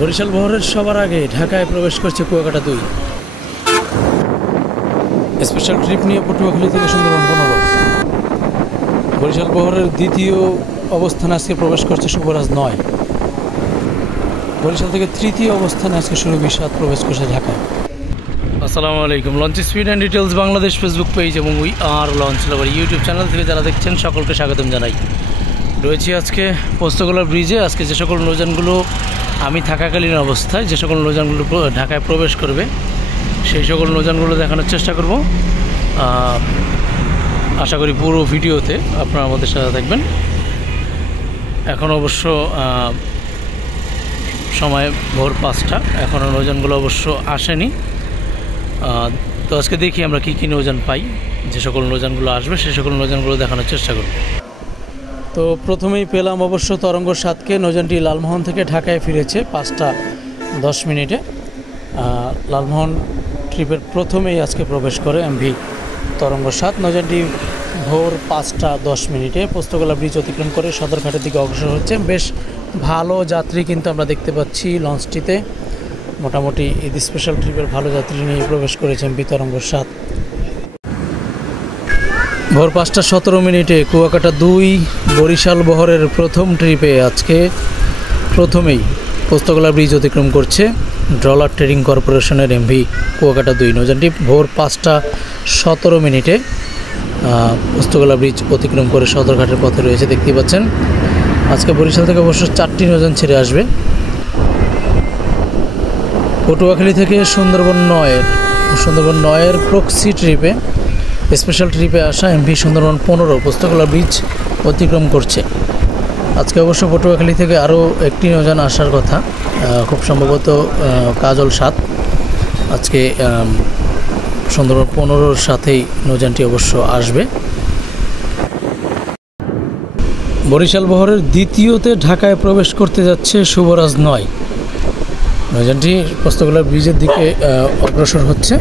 বরিশাল বহরের সবার আগে ঢাকায় প্রবেশ করছে কুয়াকাটা 2 স্পেশাল ট্রিপ নিয়ে পটুয়াখালী থেকে সুন্দরবন 15। বরিশাল বহরের দ্বিতীয় অবস্থানে আজকে প্রবেশ করছে শুভরাজ 9। বরিশাল থেকে তৃতীয় অবস্থানে আজকে সুরভি 7 প্রবেশ করছে ঢাকায়। আসসালামু আলাইকুম। Launch speed and details Bangladesh Facebook page এবং we are launch lover YouTube channel থেকে যারা দেখছেন সকলকে স্বাগতম জানাই। রয়েছি আজকে পোস্তগোলা ব্রিজে। আজকে যে সকল নৌযানগুলো আমি থাকাকালীন অবস্থায় যে সকল নৌযানগুলো ঢাকায় প্রবেশ করবে সেই সকল নৌযানগুলো দেখানোর চেষ্টা করব। আশা করি পুরো ভিডিওতে আপনারা আমাদের সাথে থাকবেন। এখন অবশ্য সময় ভোর 5টা, এখনও নৌযানগুলো অবশ্য আসেনি। তো আজকে দেখি আমরা কী কী নৌযান পাই। যে সকল নৌযানগুলো আসবে সেই সকল নৌযানগুলো দেখানোর চেষ্টা করব। তো প্রথমেই পেলাম অবশ্য তরঙ্গ 7কে। নৌযানটি লালমোহন থেকে ঢাকায় ফিরেছে 5টা 10 মিনিটে। লালমোহন ট্রিপের প্রথমেই আজকে প্রবেশ করে এমভি তরঙ্গ 7। নৌযানটি ভোর 5টা 10 মিনিটে পোস্তগোলা ব্রিজ অতিক্রম করে সদরঘাটের দিকে অগ্রসর হচ্ছে। বেশ ভালো যাত্রী কিন্তু আমরা দেখতে পাচ্ছি লঞ্চটিতে। মোটামুটি ঈদ স্পেশাল ট্রিপের ভালো যাত্রী নিয়ে প্রবেশ করেছে এমভি তরঙ্গ 7। ভোর 5টা 17 মিনিটে কুয়াকাটা 2 বরিশাল বহরের প্রথম ট্রিপে আজকে প্রথমেই পোস্তগোলা ব্রিজ অতিক্রম করছে ড্রলার ট্রেডিং কর্পোরেশনের এমভি কুয়াকাটা 2। নৌযানটি ভোর 5টা 17 মিনিটে পোস্তগোলা ব্রিজ অতিক্রম করে সদরঘাটের পথে রয়েছে, দেখতেই পাচ্ছেন। আজকে বরিশাল থেকে অবশ্য 4টি নৌযান ছেড়ে আসবে। পটুয়াখালী থেকে সুন্দরবন 9-এর প্রক্সি ট্রিপে স্পেশাল ট্রিপে আসা এমভি সুন্দরবন 15 পোস্তগোলা ব্রিজ অতিক্রম করছে। আজকে অবশ্য পটুয়াখালী থেকে আরও একটি নৌযান আসার কথা, খুব সম্ভবত কাজল 7। আজকে সুন্দরবন 15-র সাথেই নৌযানটি অবশ্য আসবে। বরিশাল বহরের দ্বিতীয়তে ঢাকায় প্রবেশ করতে যাচ্ছে শুভরাজ 9। নৌযানটি পোস্তগোলা ব্রিজের দিকে অগ্রসর হচ্ছে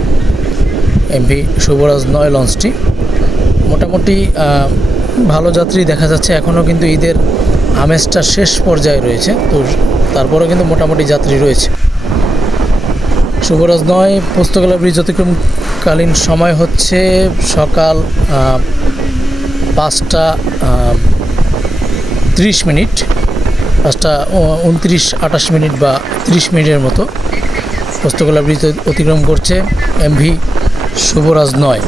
এমভি শুভরাজ 9 লঞ্চটি। মোটামুটি ভালো যাত্রী দেখা যাচ্ছে। এখনও কিন্তু ঈদের আমেজটা শেষ পর্যায়ে রয়েছে, তো তারপরেও কিন্তু মোটামুটি যাত্রী রয়েছে। শুভরাজ 9 পোস্তগোলা ব্রিজ অতিক্রমকালীন সময় হচ্ছে সকাল 5টা 30 মিনিট, 5টা 29-28 মিনিট বা 30 মিনিটের মতো পোস্তগোলা ব্রিজ অতিক্রম করছে এমভি শুভরাজ 9।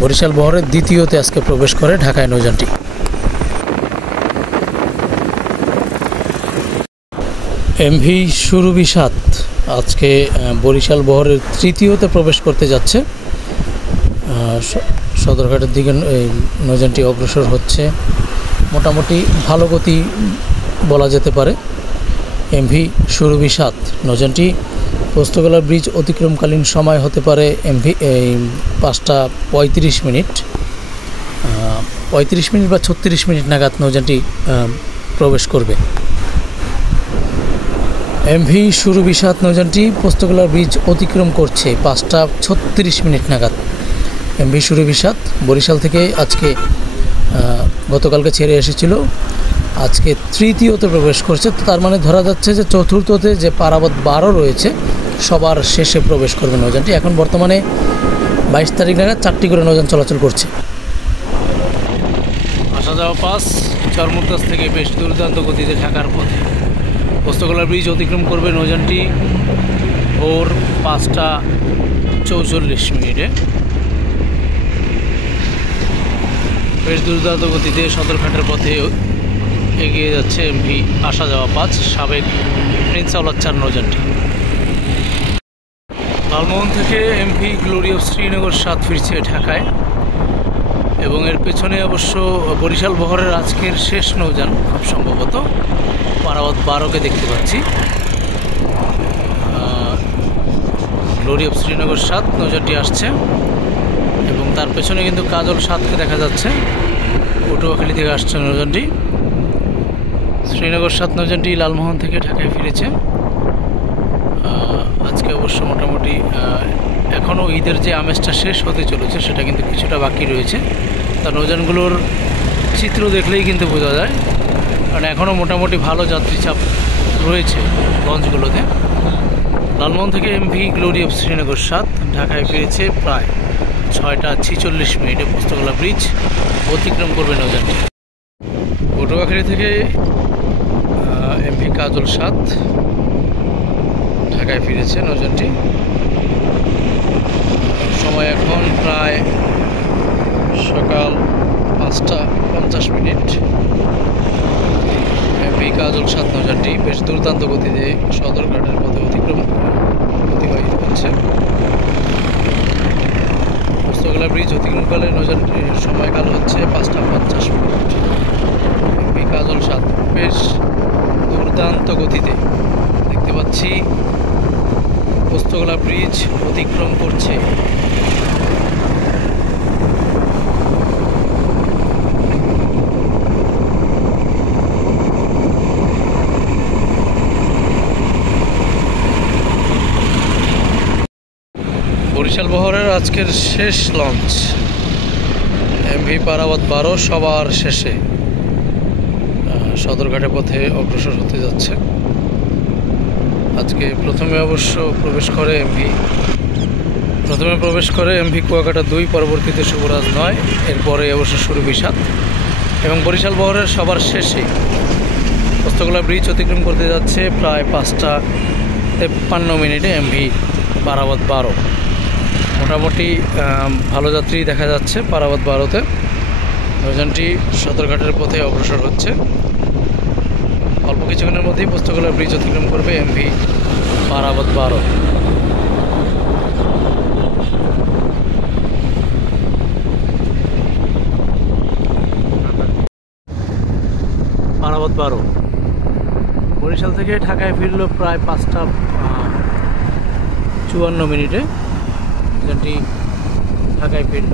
বরিশাল বহরের দ্বিতীয়তে আজকে প্রবেশ করে ঢাকায় নৌযানটি। এমভি সুরভি 7 আজকে বরিশাল বহরের তৃতীয়তে প্রবেশ করতে যাচ্ছে। সদরঘাটের দিকে নৌযানটি অগ্রসর হচ্ছে। মোটামুটি ভালো গতি বলা যেতে পারে এমভি সুরভি 7। নৌযানটি পোস্তগোলা ব্রিজ অতিক্রমকালীন সময় হতে পারে এমভি 5টা 35 মিনিট, 35 মিনিট বা 36 মিনিট নাগাদ নৌযানটি প্রবেশ করবে। এমভি সুরভি 7 নৌযানটি পোস্তগোলা ব্রিজ অতিক্রম করছে 5টা 36 মিনিট নাগাদ। এমভি সুরভি 7 বরিশাল থেকে আজকে গতকালকে ছেড়ে এসেছিল, আজকে তৃতীয়তে প্রবেশ করছে। তার মানে ধরা যাচ্ছে যে চতুর্থতে যে পারাবত 12 রয়েছে সবার শেষে প্রবেশ করবে নৌযানটি। এখন বর্তমানে 22 তারিখ নাগাদ 4টি করে নৌযান চলাচল করছে। আসা যাওয়া পাস চরমুক্তাস থেকে বেশ দুর্দান্ত গতিতে ঢাকার পথে পোস্তগোলা ব্রিজ অতিক্রম করবে নৌযানটি ভোর 5টা 44 মিনিটে। বেশ দুর্দান্ত গতিতে সদরঘাটের পথে এগিয়ে যাচ্ছে এমভি আসা যাওয়া 5 সাবেক প্রিন্স আওলাদ 4 নৌযানটি। লালমোহন থেকে এমভি গ্লোরি অফ শ্রীনগর 7 ফিরছে ঢাকায়, এবং এর পেছনে অবশ্য বরিশাল বহরের আজকের শেষ নৌযান খুব সম্ভবত পারাবত 12কে দেখতে পাচ্ছি। গ্লোরি অফ শ্রীনগর 7 নৌযানটি আসছে, এবং তার পেছনে কিন্তু কাজল 7কে দেখা যাচ্ছে। পটুয়াখালী থেকে আসছে নৌযানটি। শ্রীনগর 7 নৌযানটি লালমোহন থেকে ঢাকায় ফিরেছে আজকে। অবশ্য মোটামুটি এখনও ঈদের যে আমেজটা শেষ হতে চলেছে সেটা কিন্তু কিছুটা বাকি রয়েছে। তার নৌযানগুলোর চিত্র দেখলেই কিন্তু বোঝা যায়, কারণ এখনও মোটামুটি ভালো যাত্রী চাপ রয়েছে লঞ্চগুলোতে। লালমোহন থেকে এমভি গ্লোরি অফ শ্রীনগর 7 ঢাকায় ফিরেছে প্রায় 6টা 46 পোস্তগোলা ব্রিজ অতিক্রম করবে নৌযানটি। পটুয়াখালী থেকে এমভি কাজল 7 ঢাকায় ফিরেছে নৌযানটি। সময় এখন প্রায় সকাল 5টা 50। এমভি কাজল 7 নৌযানটি বেশ দুর্দান্ত গতিতে সদরঘাটের পথে অতিবাহিত হচ্ছে। পোস্তগোলা ব্রিজ অতিক্রমকালে নৌযানটির সময়কাল হচ্ছে 5টা 50। এমভি কাজল 7 বেশ দুর্দান্ত গতিতে দেখতে পাচ্ছি পোস্তগোলা ব্রিজ অতিক্রম করছে। বরিশাল বহরের আজকের শেষ লঞ্চ এমভি পারাবত 12 সবার শেষে সদরঘাটের পথে অগ্রসর হতে যাচ্ছে। আজকে প্রথমে প্রবেশ করে এমভি কুয়াকাটা 2, পরবর্তীতে শুভরাজ 9, এরপরে অবশ্য সুরভি 7 এবং বরিশাল বহরের সবার শেষে পোস্তগোলা ব্রিজ অতিক্রম করতে যাচ্ছে প্রায় 5টা 53 এমভি পারাবত 12। মোটামুটি ভালো যাত্রী দেখা যাচ্ছে পারাবত 12-তে। নৌযানটি সদরঘাটের পথে অগ্রসর হচ্ছে। অল্প কিছুক্ষণের মধ্যেই পোস্তগোলা ব্রিজ অতিক্রম করবে এমভি পারাবত 12। পারাবত 12 বরিশাল থেকে ঢাকায় ফিরল প্রায় 5টা 54। নৌযানটি ঢাকায় ফিরল।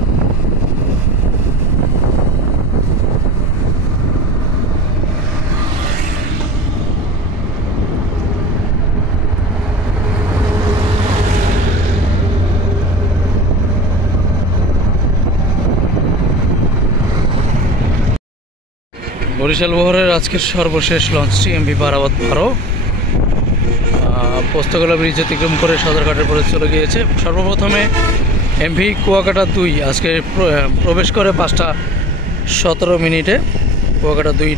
বরিশাল বহরের আজকের সর্বশেষ লঞ্চটি এমভি পারাবত 12 পোস্তগোলা ব্রিজ অতিক্রম করে সদরঘাটের পরে চলে গিয়েছে। সর্বপ্রথমে এমভি কুয়াকাটা 2 আজকে প্রবেশ করে 5টা 17 কুয়াকাটা 2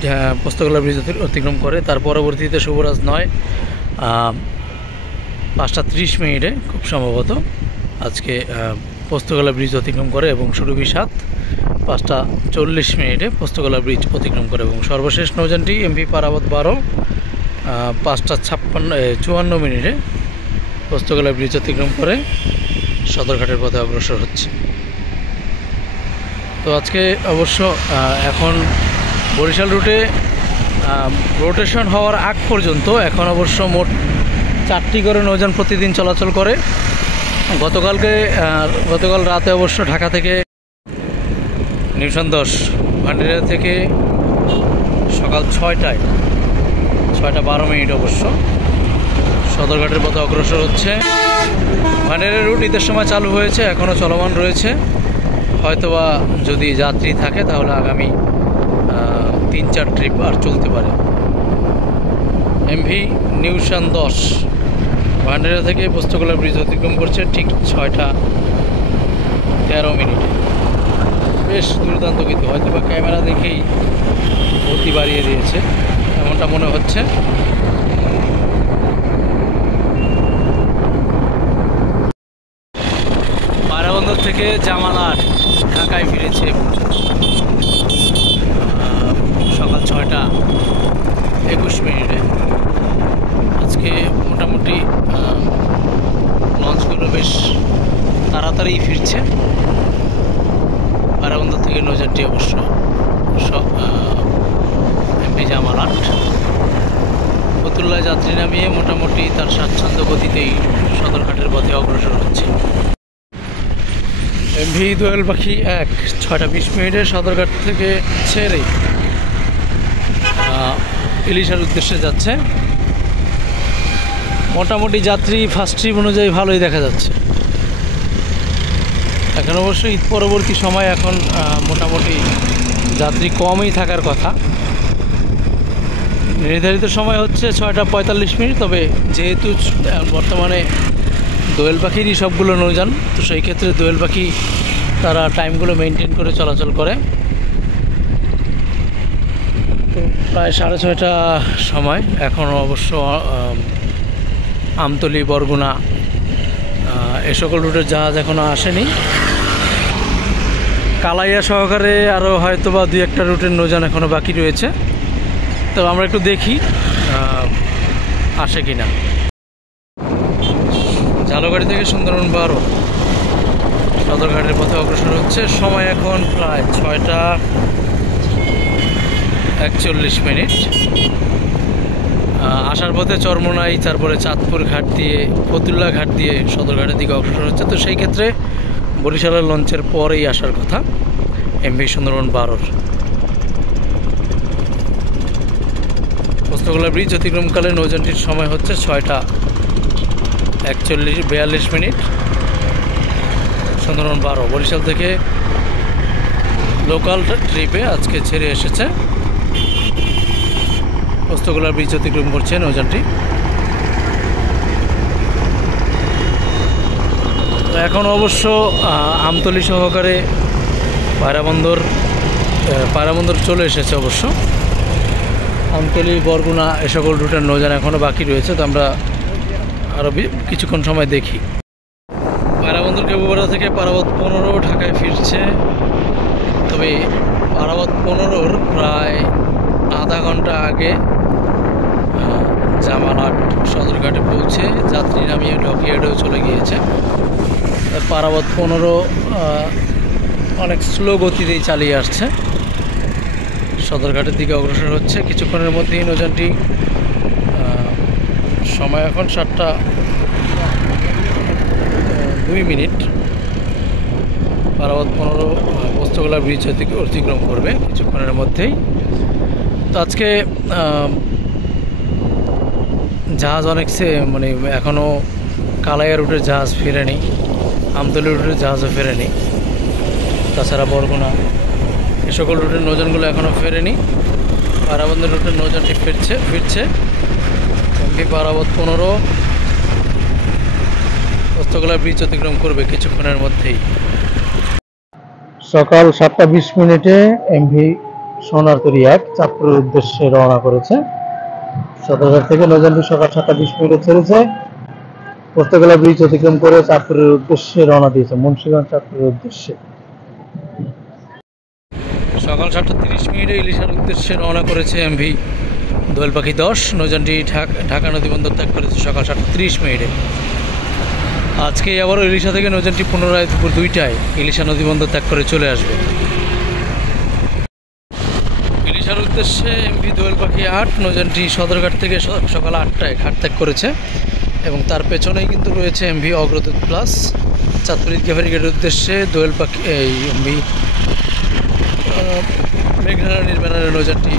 পোস্তগোলা ব্রিজ অতিক্রম করে। তার পরবর্তীতে শুভরাজ 9 5টা 30 খুব সম্ভবত আজকে পোস্তগোলা ব্রিজ অতিক্রম করে এবং সুরভি 7 5টা 40 পোস্তগোলা ব্রিজ অতিক্রম করে এবং সর্বশেষ নৌযানটি এমভি পারাবত 12 5টা 54 পোস্তগোলা ব্রিজ অতিক্রম করে সদরঘাটের পথে অগ্রসর হচ্ছে। তো আজকে অবশ্য এখন বরিশাল রুটে রোটেশন হওয়ার আগ পর্যন্ত এখন অবশ্য মোট 4টি করে নৌযান প্রতিদিন চলাচল করে। গতকাল রাতে অবশ্য ঢাকা থেকে নিউশন 10 ভান্ডারিয়া থেকে সকাল 6টা 12 অবশ্য সদরঘাটের পথে অগ্রসর হচ্ছে। ভান্ডারিয়া রুট ঈদের সময় চালু হয়েছে, এখনও চলমান রয়েছে। হয়তোবা যদি যাত্রী থাকে তাহলে আগামী 3-4 ট্রিপ আর চলতে পারে। এমভি নিউশন 10 ভান্ডারিয়া থেকে পোস্তগোলা ব্রিজ অতিক্রম করছে ঠিক 6টা 13। বেশ দুর্দান্ত কিন্তু হয়তোবা ক্যামেরা দেখেই গতি বাড়িয়ে দিয়েছে এমনটা মনে হচ্ছে। পায়রাবন্দর থেকে জামাল 8 ঢাকায় ফিরেছে সকাল 6টা 21। আজকে মোটামুটি লঞ্চগুলো বেশ তাড়াতাড়ি ফিরছে। পায়রাবন্দর থেকে নৌযানটি অবশ্য এমভি জামাল 8 ফতুল্লায় যাত্রী নামিয়ে মোটামুটি তার স্বাচ্ছন্দ্য গতিতেই সদরঘাটের পথে অগ্রসর হচ্ছে। এমভি দোয়েল পাখি 1 6টা 20 সদরঘাট থেকে ছেড়ে ইলিশার উদ্দেশ্যে যাচ্ছে। মোটামুটি যাত্রী ফার্স্ট ট্রিপ অনুযায়ী ভালোই দেখা যাচ্ছে। এখন অবশ্য ঈদ পরবর্তী সময় এখন মোটামুটি যাত্রী কমই থাকার কথা। নির্ধারিত সময় হচ্ছে 6টা 45 মিনিট। তবে যেহেতু বর্তমানে দোয়েল পাখিরই সবগুলো নৌযান, তো সেই ক্ষেত্রে দোয়েল পাখি তারা টাইমগুলো মেনটেন করে চলাচল করে। তো প্রায় 6:30 সময় এখনও অবশ্য আমতলী, বরগুনা এ সকল রুটের জাহাজ এখনও আসেনি। কালাইয়া সহকারে আরও হয়তো বা 2-1টা রুটের নৌযান এখনও বাকি রয়েছে। তো আমরা একটু দেখি আসে কিনা। ঝালকাঠি থেকে সুন্দরবন 12 সদরঘাটের পথে অগ্রসর হচ্ছে। সময় এখন প্রায় 6টা 41 মিনিট। আসার পথে চরমোনাই, তারপরে চাঁদপুর ঘাট দিয়ে, ফতুল্লা ঘাট দিয়ে সদরঘাটের দিকে অগ্রসর হচ্ছে। তো সেই ক্ষেত্রে বরিশালের লঞ্চের পরেই আসার কথা এমভি সুন্দরবন 12। পোস্তগোলা ব্রিজ অতিক্রমকালে নৌযানটির সময় হচ্ছে 6টা 42 মিনিট। সুন্দরবন 12 বরিশাল থেকে লোকাল ট্রিপে আজকে ছেড়ে এসেছে। পোস্তগোলা ব্রিজ অতিক্রম করছে নৌযানটি। তো এখন অবশ্য আমতলী সহকারে পায়রা বন্দর চলে এসেছে। অবশ্য আমতলী, বরগুনা এ সকল রুটের নৌযান এখনও বাকি রয়েছে। তো আমরা আরও কিছুক্ষণ সময় দেখি। পায়রা বন্দর কেবুপাড়া থেকে পারাবত 15 ঢাকায় ফিরছে। তবে পারাবত 15-র প্রায় আধা ঘন্টা আগে জামালহাট সদরঘাটে পৌঁছে যাত্রী নামিয়ে ডকইয়ার্ডেও চলে গিয়েছে। পারাবত 15 অনেক স্লো গতিতেই চালিয়ে আসছে, সদরঘাটের দিকে অগ্রসর হচ্ছে। কিছুক্ষণের মধ্যেই নৌযানটি, সময় এখন 7টা 2 মিনিট, পারাবত 15 পোস্তগোলা ব্রিজ অতিক্রম করবে কিছুক্ষণের মধ্যেই। তো আজকে জাহাজ অনেক মানে এখনও কালাইয়া রুটের জাহাজ ফেরেনি, আমতলী রুটের জাহাজও ফেরেনি। তাছাড়া বরগুনা এ সকল রুটের নৌযানগুলো এখনও ফেরেনি। পারাবন্দর রুটের নৌযানটি ফিরছে। এমভি পারাবত 15 পোস্তগোলা ব্রিজ অতিক্রম করবে কিছুক্ষণের মধ্যেই। সকাল 7টা 20 মিনিটে এমভি সোনারতরী 1 চাঁদপুরের উদ্দেশ্যে রওনা করেছে। সদরঘাট থেকে নৌযানটি সকাল 7টা 20 মিনিটে ছেড়েছে। পোস্তগোলা ব্রিজ অতিক্রম করে চাঁদপুরের উদ্দেশ্যে রওনা দিয়েছে, মুন্সিগঞ্জ চাঁদপুরের উদ্দেশ্যে। সকাল 7টা 30 মিনিটে ইলিশার উদ্দেশ্যে রওনা করেছে এমভি দোয়েল পাখি 10। নৌযানটি ঢাকা নদীবন্দর ত্যাগ করেছে সকাল 7টা 30 মিনিটে। আজকে আবারও ইলিশা থেকে নৌযানটি পুনরায় দুপুর 2টায় ইলিশা নদীবন্দর ত্যাগ করে চলে আসবে। ইলিশার উদ্দেশ্যে এমভি দোয়েল পাখি 8 নৌযানটি সদরঘাট থেকে সকাল 8টায় ঘাট ত্যাগ করেছে এবং তার পেছনেই কিন্তু রয়েছে এমভি অগ্রদূত প্লাস চাঁদপুর ঈদগাহ ফেরিঘাটের উদ্দেশ্যে দোয়েল পাখি এমভি মেঘনা নির্মাণের নৌযানটি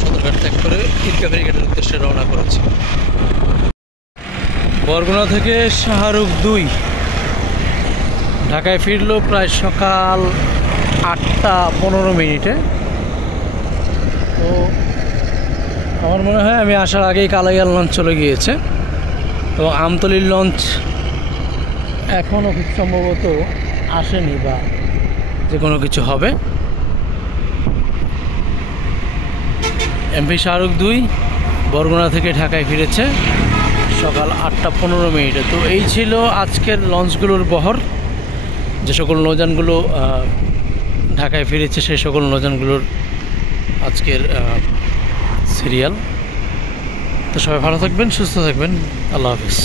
সদরঘাট ত্যাগ করে ঈদগাহ ফেরিঘাটের উদ্দেশ্যে রওনা করেছে। বরগুনা থেকে শাহরুখ 2 ঢাকায় ফিরল প্রায় সকাল 8টা 15 মিনিটে। তো আমার মনে হয় আমি আসার আগেই কালাইয়ার লঞ্চ চলে গিয়েছে। তো আমতলীর লঞ্চ এখনও খুব সম্ভবত আসেনি বা যে কোনো কিছু হবে। এমভি শাহরুখ 2 বরগুনা থেকে ঢাকায় ফিরেছে সকাল 8টা 15 মিনিটে। তো এই ছিল আজকের লঞ্চগুলোর বহর। যে সকল নৌযানগুলো ঢাকায় ফিরেছে সেই সকল নৌযানগুলোর আজকের সিরিয়াল। তো সবাই ভালো থাকবেন, সুস্থ থাকবেন। আল্লাহ হাফিজ।